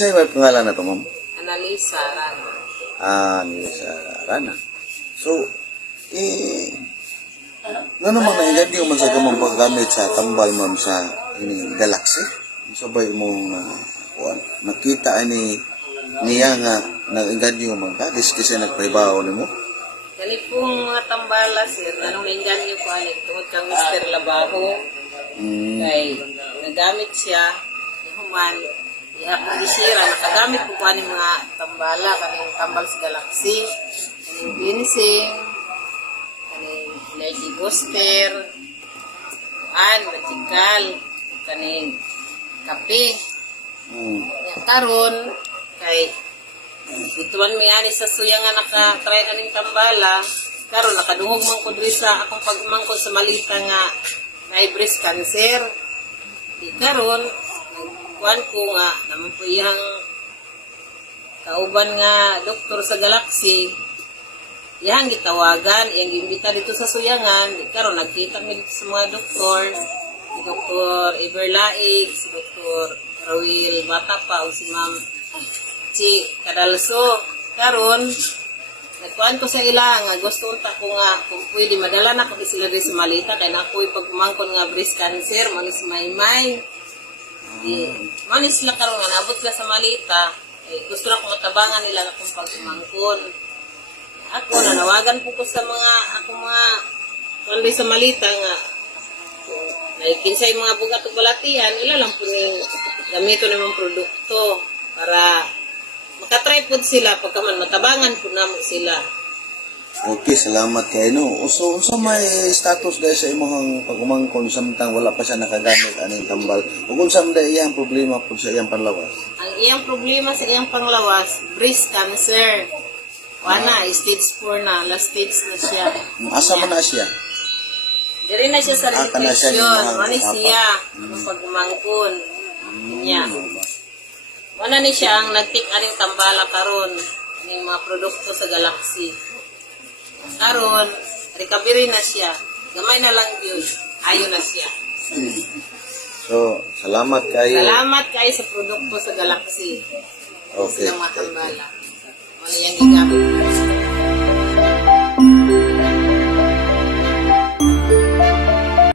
Kinsay may pangalan na to, ma'am? Analisa, Rana. Ni sa Rana. So, nga naman na hindi mo man sa gamang paggamit sa tambal, ma'am, sa ini Galaxy. Sabay mong nakita niya nga nag-inganyo man ka, kasi nagpaibaw ni mo. Kani pong mga tambala, sir, nanong nainganyo ko alit, tungod kang Mr. Labaho. Kay, nagamit siya, human, isira, nakagamit po kaning mga tambala, kaning tambal sa Galaxy, kaning ginseng, kaning energy booster, magical, kaning kape. Karon kay ituan mi ani sa suya nga naka-try kaning tambala, karon nakadungog man ko diri sa akong pagmangkon sa malita nga may breast cancer. Di karon kuan ko nga naman po iyang kauban nga doktor sa Galaxy, iyang gitawagan, iyang giimbita dito sa suyangan. Di karon nagkita mi dito sa mga doktor, si Dr. Iberlaig, si Dr. Rawil Batapa, o si Ma'am si Cadalso. Karon nagkuhan ko sa ila nga gusto unta ko nga kung pwede madala na ko sila diri sa malita kay na ako'y pagmangkon nga breast cancer manis maymay. Manis lang karon nga naabot ka sa malita, gusto na ko matabangan nila nga kung pagmangkon. Ako nanawagan po ko sa mga kundi sa malita nga naikinsay mga bugat o balatian, ila lang po ning gamito ng mga produkto para makatry po sila pagkaman matabangan po namo sila. Okay, salamat kayo, no? So may status dahil sa imong pagumangkon samtang wala pa siya nakagamit aning tambal. Ug unsa man iyang problema po sa iyang panlawas? Ang iyang problema sa iyang panglawas, breast cancer. Wala, stage 4 na, last stage na siya. Asa man na siya? Diri na siya sa depression, mani siya, Mm. pagmangkon niya. Wala ni siya ang nagtik aning tambala karon ning mga produkto sa Galaxy. Karon, recovery na siya. Gamay na lang yun. Ayo na siya. So, salamat kayo. Salamat kayo sa produkto sa Galaxy. Okay. Sa mga tambala. Wala yung gigamit.